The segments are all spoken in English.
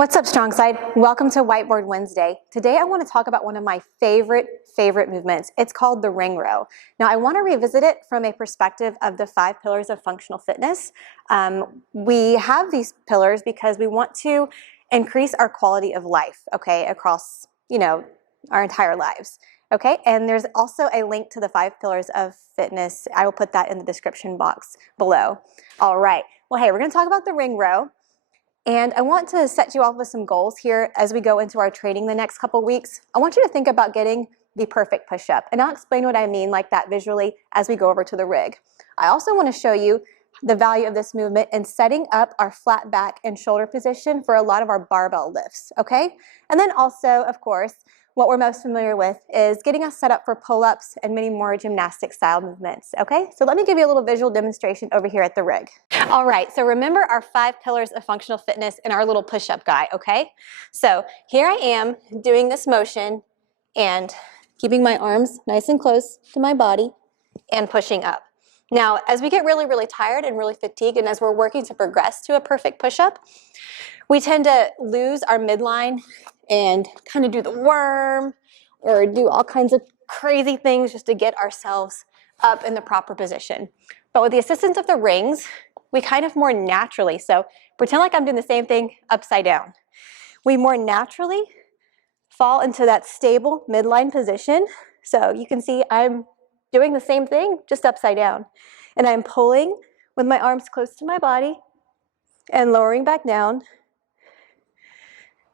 What's up, Strong Side? Welcome to Whiteboard Wednesday. Today I want to talk about one of my favorite movements. It's called the ring row. Now I want to revisit it from a perspective of the 5 pillars of functional fitness. We have these pillars because we want to increase our quality of life, okay, across, our entire lives. Okay, and there's also a link to the 5 pillars of fitness. I will put that in the description box below. All right, well, hey, we're going to talk about the ring row. And I want to set you off with some goals here as we go into our training the next couple weeks. I want you to think about getting the perfect push-up, and I'll explain what I mean like that visually as we go over to the rig. I also want to show you the value of this movement in setting up our flat back and shoulder position for a lot of our barbell lifts, okay? And then also, of course, what we're most familiar with is getting us set up for pull-ups and many more gymnastic style movements, okay? So let me give you a little visual demonstration over here at the rig. All right, so remember our 5 pillars of functional fitness in our little push-up guy, okay? So here I am doing this motion and keeping my arms nice and close to my body and pushing up. Now, as we get really tired and really fatigued, and as we're working to progress to a perfect push-up, we tend to lose our midline and kind of do the worm or do all kinds of crazy things just to get ourselves up in the proper position. But with the assistance of the rings, we kind of more naturally, so pretend like I'm doing the same thing upside down. We more naturally fall into that stable midline position. So you can see I'm doing the same thing, just upside down. And I'm pulling with my arms close to my body and lowering back down,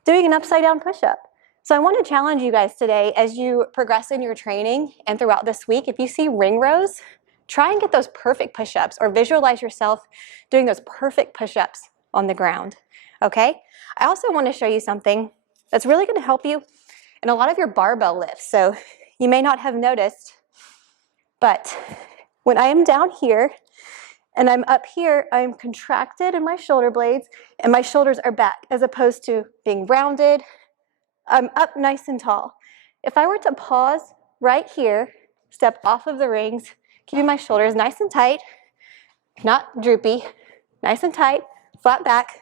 doing an upside down push-up. So I want to challenge you guys today as you progress in your training and throughout this week, if you see ring rows, try and get those perfect push-ups or visualize yourself doing those perfect push-ups on the ground, okay? I also want to show you something that's really going to help you in a lot of your barbell lifts. So you may not have noticed, but when I am down here and I'm up here, I'm contracted in my shoulder blades and my shoulders are back as opposed to being rounded. I'm up nice and tall. If I were to pause right here, step off of the rings, keeping my shoulders nice and tight, not droopy, nice and tight, flat back.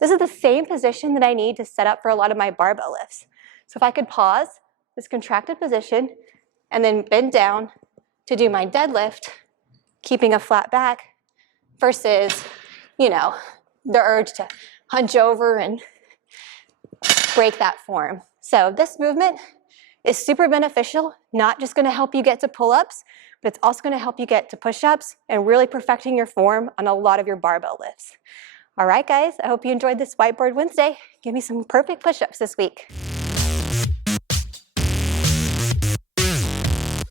This is the same position that I need to set up for a lot of my barbell lifts. So if I could pause this contracted position and then bend down to do my deadlift, keeping a flat back versus, the urge to hunch over and break that form. So this movement is super beneficial, not just going to help you get to pull-ups, but it's also going to help you get to push-ups and really perfecting your form on a lot of your barbell lifts. All right, guys, I hope you enjoyed this Whiteboard Wednesday. Give me some perfect push-ups this week.